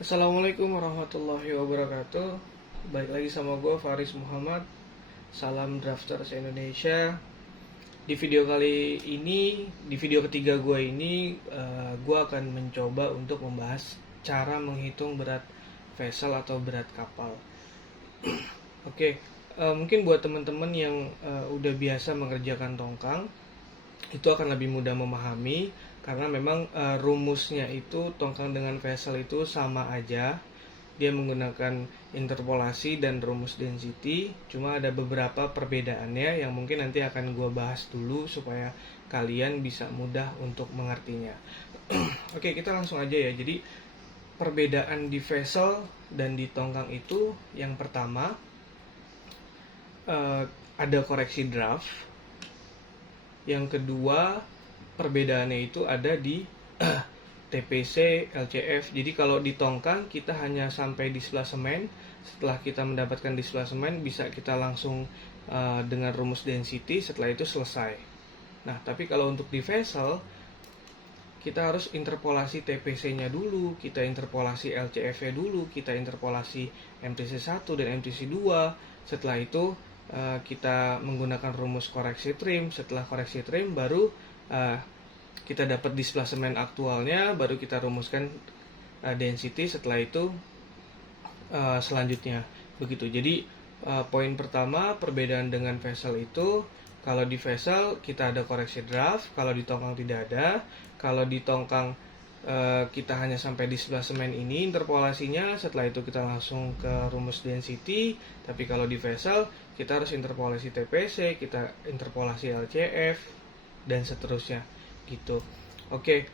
Assalamualaikum warahmatullahi wabarakatuh. Balik lagi sama gue Faris Muhammad. Salam Drafters Indonesia. Di video ketiga gue ini, gue akan mencoba untuk membahas cara menghitung berat vessel atau berat kapal. Oke, mungkin buat teman-teman yang udah biasa mengerjakan tongkang, itu akan lebih mudah memahami karena memang rumusnya itu tongkang dengan vessel itu sama aja. Dia menggunakan interpolasi dan rumus density, cuma ada beberapa perbedaannya yang mungkin nanti akan gue bahas dulu supaya kalian bisa mudah untuk mengertinya. Oke, kita langsung aja ya. Jadi perbedaan di vessel dan di tongkang itu, yang pertama ada koreksi draft. Yang kedua, perbedaannya itu ada di TPC, LCF. Jadi kalau di tongkang kita hanya sampai di sebelah semen. Setelah kita mendapatkan di sebelah semen, bisa kita langsung dengan rumus density, setelah itu selesai. Nah, tapi kalau untuk di vessel, kita harus interpolasi TPC-nya dulu, kita interpolasi LCF-nya dulu, kita interpolasi MTC1 dan MTC2. Setelah itu kita menggunakan rumus koreksi trim. Setelah koreksi trim baru kita dapat displacement aktualnya, baru kita rumuskan density. Setelah itu selanjutnya begitu. Jadi poin pertama, perbedaan dengan vessel itu, kalau di vessel kita ada koreksi draft, kalau di tongkang tidak ada. Kalau di tongkang kita hanya sampai di sebelah semen ini interpolasinya, setelah itu kita langsung ke rumus density. Tapi kalau di vessel kita harus interpolasi TPC, kita interpolasi LCF dan seterusnya gitu. Oke,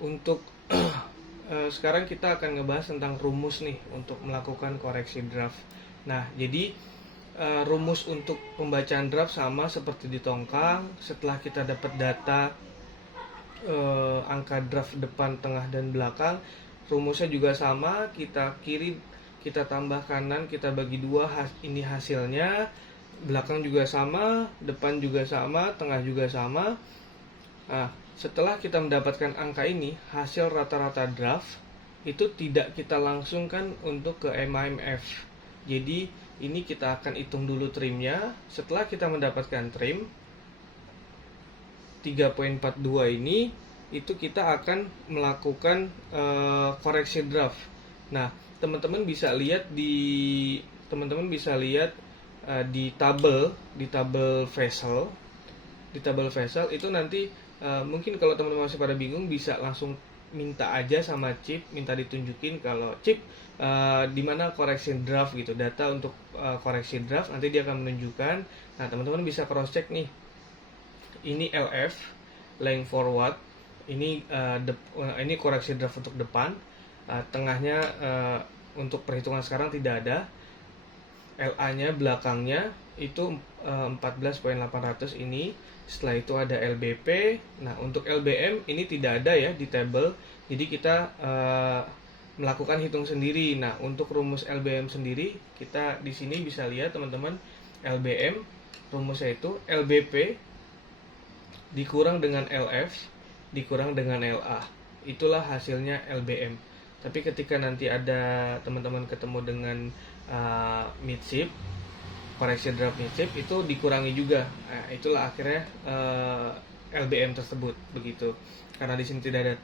untuk sekarang kita akan ngebahas tentang rumus nih untuk melakukan koreksi draft. Nah, jadi rumus untuk pembacaan draft sama seperti di tongkang. Setelah kita dapat data angka draft depan, tengah, dan belakang, rumusnya juga sama. Kita kiri, kita tambah kanan, kita bagi dua, ini hasilnya. Belakang juga sama, depan juga sama, tengah juga sama. Nah, setelah kita mendapatkan angka ini, hasil rata-rata draft itu tidak kita langsungkan untuk ke MAMF. Jadi ini kita akan hitung dulu trimnya. Setelah kita mendapatkan trim 3.42 ini, itu kita akan melakukan koreksi draft. Nah, teman-teman bisa lihat di tabel vessel. Di tabel vessel itu nanti mungkin kalau teman-teman masih pada bingung, bisa langsung minta aja sama Chip, minta ditunjukin kalau Chip di mana koreksi draft gitu, data untuk koreksi draft, nanti dia akan menunjukkan. Nah, teman-teman bisa cross check nih. Ini LF, length forward. Ini koreksi draft untuk depan. Tengahnya untuk perhitungan sekarang tidak ada. LA-nya belakangnya itu 14.800 ini. Setelah itu ada LBP. Nah, untuk LBM ini tidak ada ya di tabel. Jadi kita melakukan hitung sendiri. Nah, untuk rumus LBM sendiri, kita di sini bisa lihat teman-teman, LBM rumusnya itu LBP dikurang dengan LF dikurang dengan LA. Itulah hasilnya LBM. Tapi ketika nanti ada teman-teman ketemu dengan midship, koreksi draft midship, itu dikurangi juga. Nah, itulah akhirnya LBM tersebut begitu. Karena di sini tidak ada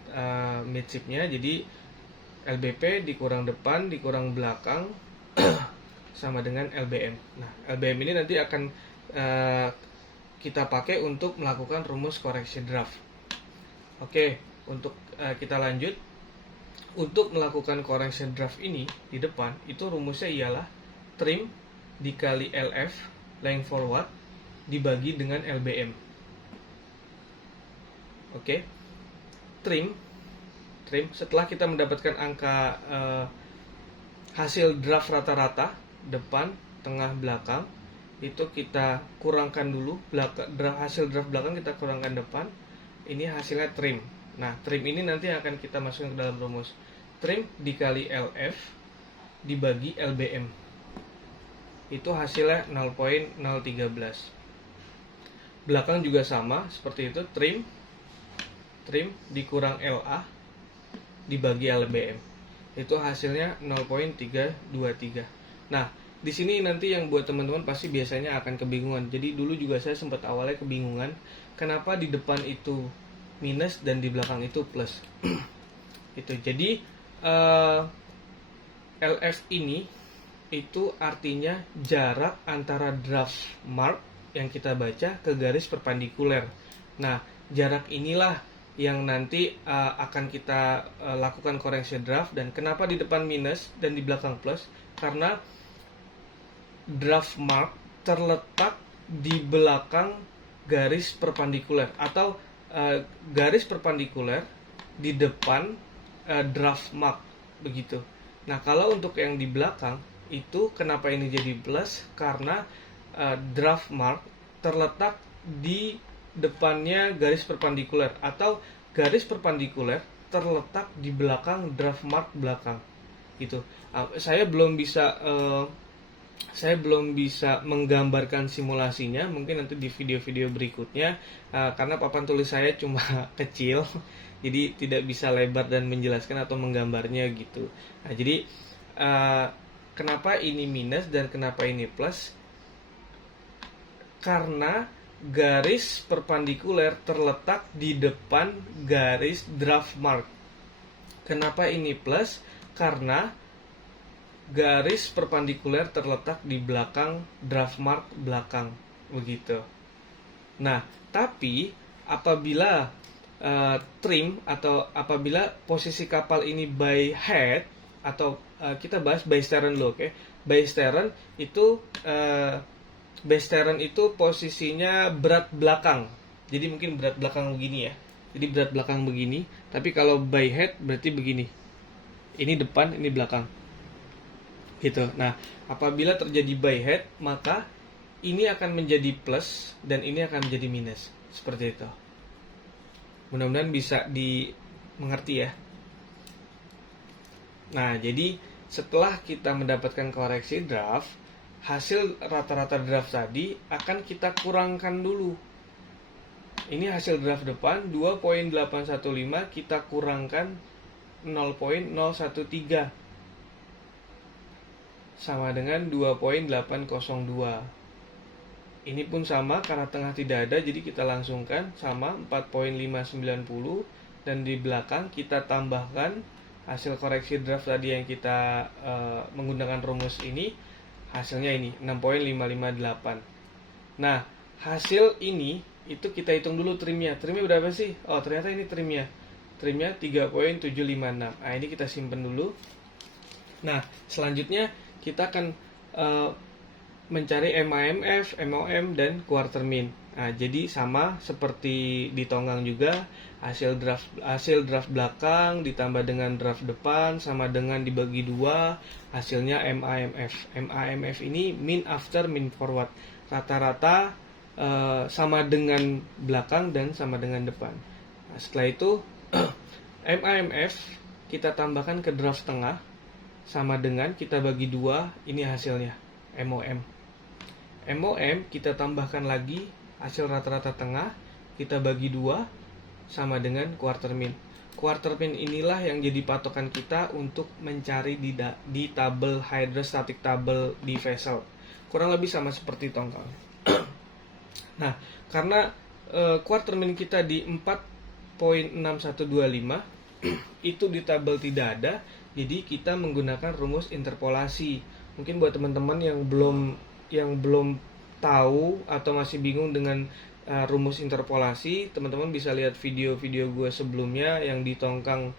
midshipnya, jadi LBP dikurang depan dikurang belakang sama dengan LBM. Nah, LBM ini nanti akan kita pakai untuk melakukan rumus koreksi draft. Oke, untuk kita lanjut. Untuk melakukan koreksi draft ini di depan, itu rumusnya ialah trim dikali LF, length forward, dibagi dengan LBM. Oke, trim setelah kita mendapatkan angka hasil draft rata-rata depan, tengah, belakang, itu kita kurangkan dulu hasil draft belakang, kita kurangkan depan. Ini hasilnya trim. Nah, trim ini nanti akan kita masukkan ke dalam rumus. Trim dikali LF dibagi LBM. Itu hasilnya 0.013. Belakang juga sama seperti itu, trim dikurang LA dibagi LBM. Itu hasilnya 0.323. Nah, di sini nanti yang buat teman-teman pasti biasanya akan kebingungan. Jadi dulu juga saya sempat awalnya kebingungan kenapa di depan itu minus dan di belakang itu plus. Itu. Jadi LF ini itu artinya jarak antara draft mark yang kita baca ke garis perpendikuler. Nah, jarak inilah yang nanti akan kita lakukan koreksi draft. Dan kenapa di depan minus dan di belakang plus? Karena draft mark terletak di belakang garis perpendikuler, atau garis perpendikuler di depan draft mark, begitu. Nah, kalau untuk yang di belakang itu kenapa ini jadi plus? Karena draft mark terletak di depannya garis perpendikuler, atau garis perpendikuler terletak di belakang draft mark belakang. Gitu. Saya belum bisa menggambarkan simulasinya, mungkin nanti di video-video berikutnya, karena papan tulis saya cuma kecil, jadi tidak bisa lebar dan menjelaskan atau menggambarnya gitu. Nah, jadi kenapa ini minus dan kenapa ini plus? Karena garis perpendikuler terletak di depan garis draft mark. Kenapa ini plus? Karena garis perpendikuler terletak di belakang draft mark belakang, begitu. Nah, tapi apabila trim atau apabila posisi kapal ini by head, atau kita bahas by stern dulu, oke? By stern itu posisinya berat belakang. Jadi mungkin berat belakang begini ya. Jadi berat belakang begini, tapi kalau by head berarti begini. Ini depan, ini belakang. Gitu. Nah, apabila terjadi by head, maka ini akan menjadi plus dan ini akan menjadi minus. Seperti itu. Mudah-mudahan bisa dimengerti ya. Nah, jadi setelah kita mendapatkan koreksi draft, hasil rata-rata draft tadi akan kita kurangkan dulu. Ini hasil draft depan 2.815, kita kurangkan 0.013 sama dengan 2.802. Ini pun sama karena tengah tidak ada, jadi kita langsungkan sama 4.590, dan di belakang kita tambahkan hasil koreksi draft tadi yang kita menggunakan rumus ini, hasilnya ini 6.558. Nah, hasil ini itu kita hitung dulu trimnya. Trimnya berapa sih? Oh, ternyata ini trimnya 3.756. Nah, ini kita simpen dulu. Nah, selanjutnya kita akan mencari MAMF, MOM, dan quarter mean. Nah, jadi sama seperti di tonggang juga, hasil draft belakang ditambah dengan draft depan sama dengan dibagi 2, hasilnya MAMF. MAMF ini mean after mean forward. Rata-rata sama dengan belakang dan sama dengan depan. Nah, setelah itu MAMF kita tambahkan ke draft tengah sama dengan kita bagi 2, ini hasilnya MOM. MOM kita tambahkan lagi hasil rata-rata tengah, kita bagi 2 sama dengan quarter mean. Quarter mean inilah yang jadi patokan kita untuk mencari di tabel hydrostatic table di vessel. Kurang lebih sama seperti tongkang. Nah, karena quarter mean kita di 4.6125 itu di tabel tidak ada, jadi kita menggunakan rumus interpolasi. Mungkin buat teman-teman yang belum tahu atau masih bingung dengan rumus interpolasi, teman-teman bisa lihat video-video gue sebelumnya yang di tongkang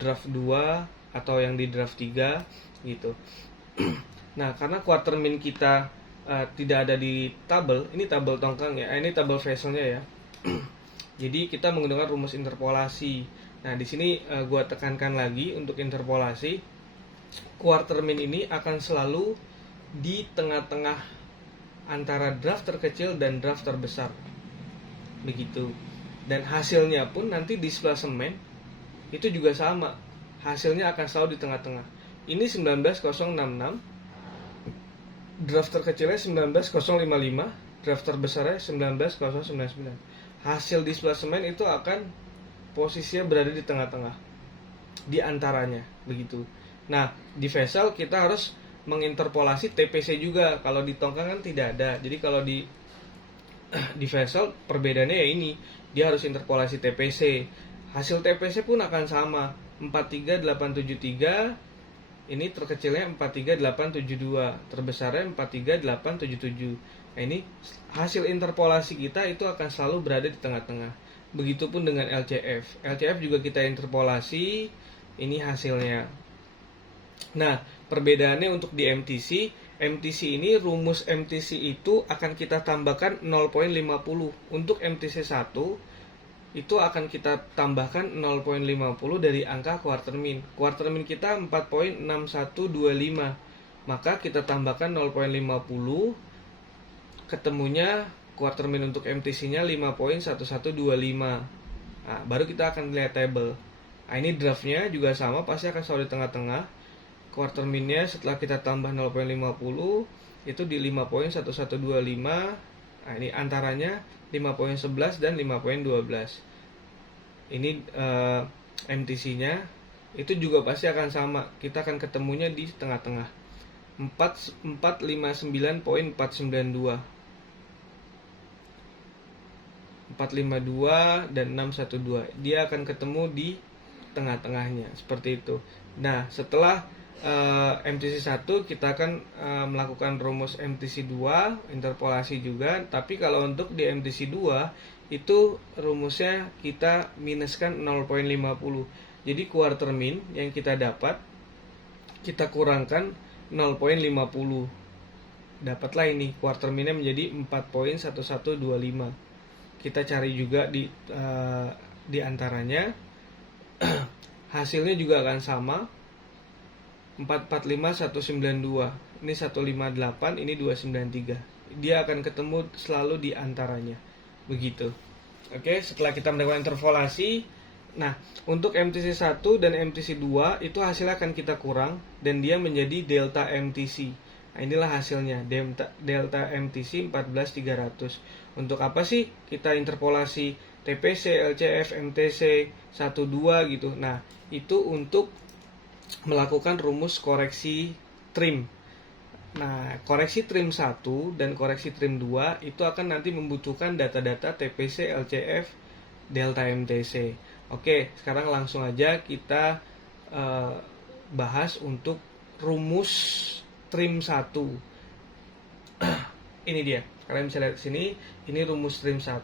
draft 2 atau yang di draft 3 gitu. Nah, karena quarter mean kita tidak ada di tabel, ini tabel tongkang ya, ini tabel vesselnya ya. Jadi kita menggunakan rumus interpolasi. Nah, di sini gue tekankan lagi untuk interpolasi, quarter mean ini akan selalu di tengah-tengah antara draft terkecil dan draft terbesar, begitu. Dan hasilnya pun nanti di sebelah semen itu juga sama, hasilnya akan selalu di tengah-tengah. Ini 19066, draft terkecilnya 19055, draft terbesarnya 19099. Hasil di sebelah semen itu akan posisinya berada di tengah-tengah. di antaranya begitu. Nah, di vessel kita harus menginterpolasi TPC juga. Kalau di tongkang kan tidak ada. Jadi kalau di vessel perbedaannya ya ini, dia harus interpolasi TPC. Hasil TPC pun akan sama, 43873. Ini terkecilnya 43872, terbesarnya 43877. Nah, ini hasil interpolasi kita itu akan selalu berada di tengah-tengah. Begitupun dengan LCF. LCF juga kita interpolasi, ini hasilnya. Nah, perbedaannya untuk di MTC, MTC ini rumus MTC itu akan kita tambahkan 0,50. Untuk MTC 1 itu akan kita tambahkan 0,50 dari angka quarter mean. Quarter mean kita 4,6125. Maka kita tambahkan 0,50, ketemunya quarter mean untuk MTC-nya 5,1125. Nah, baru kita akan lihat table. Nah, ini draftnya juga sama, pasti akan selalu di tengah-tengah. Quarter mean-nya setelah kita tambah 0,50 itu di 5,1125. Nah, ini antaranya 5,11 dan 5,12. Ini MTC-nya itu juga pasti akan sama. Kita akan ketemunya di tengah-tengah. 459.492. 452 dan 612. Dia akan ketemu di tengah-tengahnya seperti itu. Nah, setelah MTC 1 kita akan melakukan rumus MTC 2, interpolasi juga. Tapi kalau untuk di MTC 2 itu rumusnya kita minuskan 0,50. Jadi quarter mean yang kita dapat kita kurangkan 0,50. Dapatlah ini quarter mean-nya menjadi 4,1125. Kita cari juga di antaranya. Hasilnya juga akan sama, 445.192. Ini 158, ini 293. Dia akan ketemu selalu di antaranya. Begitu. Oke, setelah kita melakukan interpolasi, nah, untuk MTC 1 dan MTC 2 itu hasilnya akan kita kurang dan dia menjadi delta MTC. Nah, inilah hasilnya, delta MTC 14.300. Untuk apa sih kita interpolasi TPC, LCF, MTC 1, 2 gitu. Nah, itu untuk melakukan rumus koreksi trim. Nah, koreksi trim 1 dan koreksi trim 2 itu akan nanti membutuhkan data-data TPC, LCF, delta MTC. Oke, sekarang langsung aja kita bahas untuk rumus trim 1. Ini dia. Kalian bisa lihat sini, ini rumus trim 1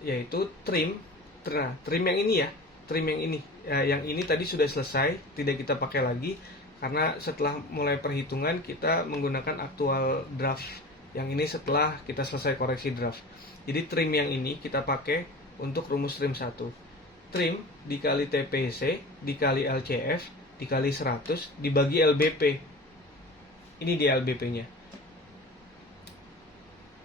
yaitu trim. Nah, trim yang ini ya. Trim yang ini. Yang ini tadi sudah selesai, tidak kita pakai lagi karena setelah mulai perhitungan kita menggunakan aktual draft. Yang ini setelah kita selesai koreksi draft. Jadi trim yang ini kita pakai untuk rumus trim 1. Trim dikali TPC dikali LCF dikali 100 dibagi LBP. Ini dia LBP-nya.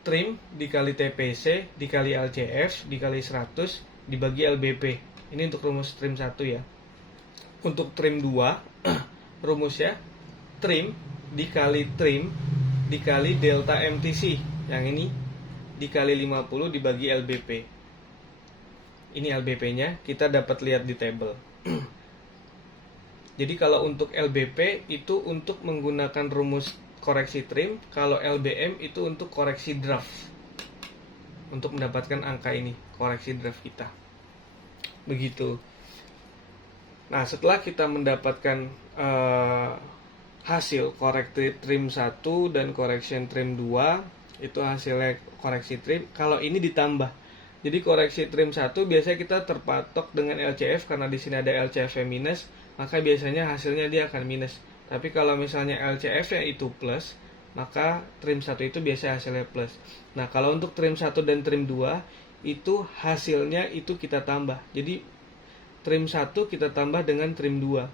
Trim dikali TPC dikali LCF dikali 100 dibagi LBP. Ini untuk rumus trim 1 ya. Untuk trim 2 rumusnya trim dikali delta MTC. Yang ini dikali 50 dibagi LBP. Ini LBP-nya, kita dapat lihat di table. Jadi kalau untuk LBP itu untuk menggunakan rumus koreksi trim, kalau LBM itu untuk koreksi draft. Untuk mendapatkan angka ini, koreksi draft kita. Begitu. Nah, setelah kita mendapatkan hasil koreksi trim 1 dan correction trim 2, itu hasilnya koreksi trim. Kalau ini ditambah. Jadi koreksi trim 1 biasanya kita terpatok dengan LCF karena di sini ada LCF minus, maka biasanya hasilnya dia akan minus. Tapi kalau misalnya LCF-nya itu plus, maka trim 1 itu biasanya hasilnya plus. Nah, kalau untuk trim 1 dan trim 2 itu hasilnya itu kita tambah. Jadi trim 1 kita tambah dengan trim 2.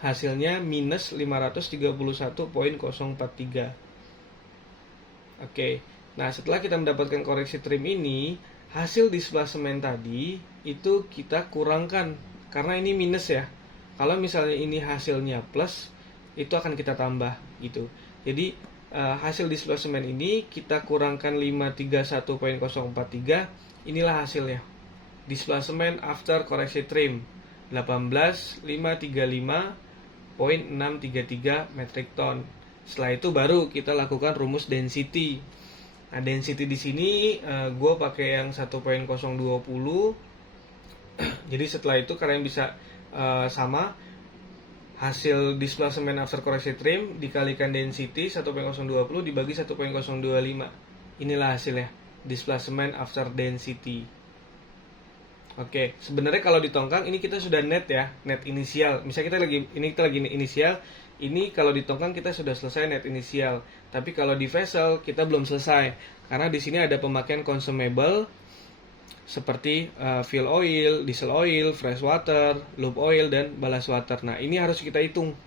Hasilnya minus 531.043. Oke. Nah, setelah kita mendapatkan koreksi trim ini, hasil displacement tadi itu kita kurangkan karena ini minus ya. Kalau misalnya ini hasilnya plus, itu akan kita tambah gitu. Jadi hasil displacement ini kita kurangkan 531.043. Inilah hasilnya. Displacement after koreksi trim 18.535.633 metric ton. Setelah itu baru kita lakukan rumus density. Nah, density di sini gue pakai yang 1.020. Jadi setelah itu kalian bisa sama hasil displacement after corrected trim dikalikan density 1.020 dibagi 1.025. Inilah hasilnya, displacement after density. Oke, sebenarnya kalau di tongkang ini kita sudah net ya, net inisial. Misalnya kita lagi inisial, ini kalau di tongkang kita sudah selesai net inisial. Tapi kalau di vessel kita belum selesai, karena di sini ada pemakaian consumable seperti fuel oil, diesel oil, fresh water, lube oil, dan ballast water. Nah, ini harus kita hitung.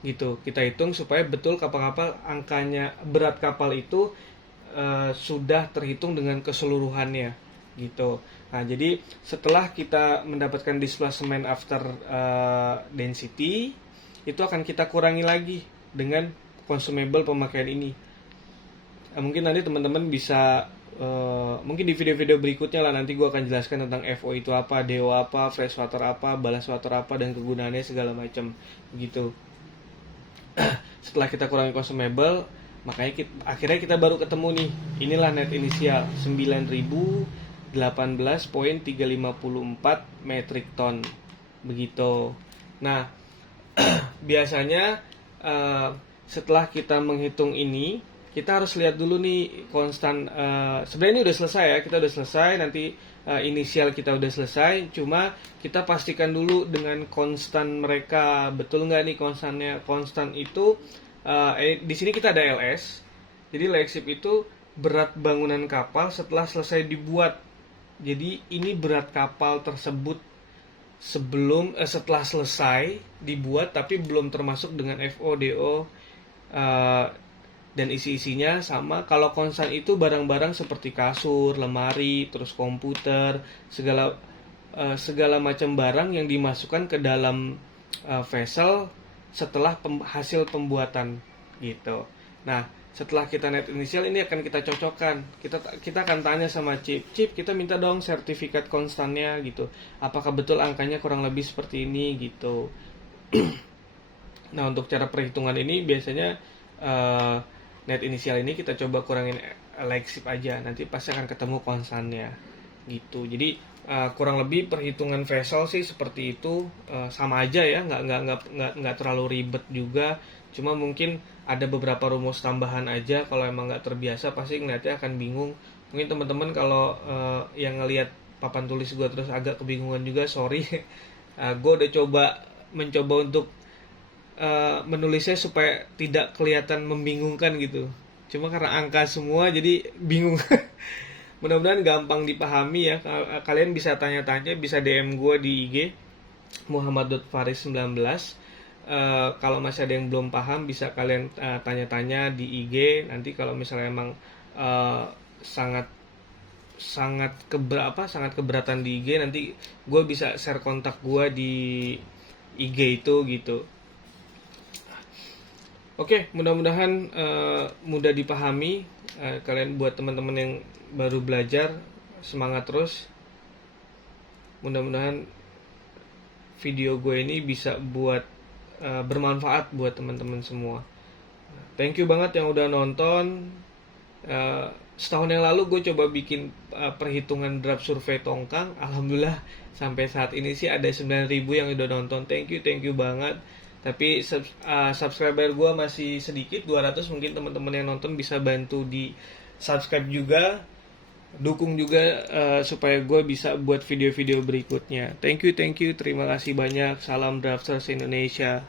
Gitu, kita hitung supaya betul kapal-kapal angkanya, berat kapal itu sudah terhitung dengan keseluruhannya. Gitu. Nah, jadi setelah kita mendapatkan displacement after density, itu akan kita kurangi lagi dengan consumable pemakaian ini. Mungkin nanti teman-teman bisa mungkin di video-video berikutnya lah, nanti gue akan jelaskan tentang FO itu apa, DO apa, fresh water apa, ballast water apa, dan kegunaannya segala macam gitu. Setelah kita kurangi consumable, makanya akhirnya kita baru ketemu nih, inilah net inisial 9.018.354 metric ton begitu. Nah, biasanya setelah kita menghitung ini, kita harus lihat dulu nih konstan. Sebenarnya ini udah selesai ya, kita udah selesai, nanti inisial kita udah selesai, cuma kita pastikan dulu dengan konstan mereka betul nggak nih konstannya. Konstan itu di sini kita ada LS, jadi LSIP itu berat bangunan kapal setelah selesai dibuat. Jadi ini berat kapal tersebut setelah selesai dibuat tapi belum termasuk dengan FO, DO dan isi-isinya sama. Kalau konstan itu barang-barang seperti kasur, lemari, terus komputer, segala macam barang yang dimasukkan ke dalam vessel setelah hasil pembuatan gitu. Nah, setelah kita net inisial ini akan kita cocokkan. Kita akan tanya sama chip, kita minta dong sertifikat konstannya gitu. Apakah betul angkanya kurang lebih seperti ini gitu. Nah, untuk cara perhitungan ini biasanya net inisial ini kita coba kurangin LXIP aja, nanti pasti akan ketemu konstannya gitu. Jadi kurang lebih perhitungan vessel sih seperti itu, sama aja ya, nggak terlalu ribet juga. Cuma mungkin ada beberapa rumus tambahan aja, kalau emang nggak terbiasa pasti ngeliatnya akan bingung. Mungkin teman-teman kalau yang ngelihat papan tulis gue terus agak kebingungan juga, sorry. Gue udah mencoba untuk menulisnya supaya tidak kelihatan membingungkan gitu. Cuma karena angka semua jadi bingung. Mudah-mudahan gampang dipahami ya. Kalian bisa tanya-tanya, bisa DM gue di IG Muhammad.faris19. Kalau masih ada yang belum paham bisa kalian tanya-tanya di IG. Nanti kalau misalnya emang sangat keberatan di IG, nanti gue bisa share kontak gue di IG itu gitu. Oke, mudah-mudahan mudah dipahami. Kalian buat teman-teman yang baru belajar, semangat terus. Mudah-mudahan video gue ini bisa bermanfaat buat teman-teman semua. Thank you banget yang udah nonton. Setahun yang lalu gue coba bikin perhitungan draft survei tongkang. Alhamdulillah sampai saat ini sih ada 9.000 yang udah nonton. Thank you banget. Tapi subscriber gue masih sedikit, 200. Mungkin teman-teman yang nonton bisa bantu di subscribe juga, dukung juga supaya gue bisa buat video-video berikutnya. Thank you, terima kasih banyak. Salam Drafters Indonesia.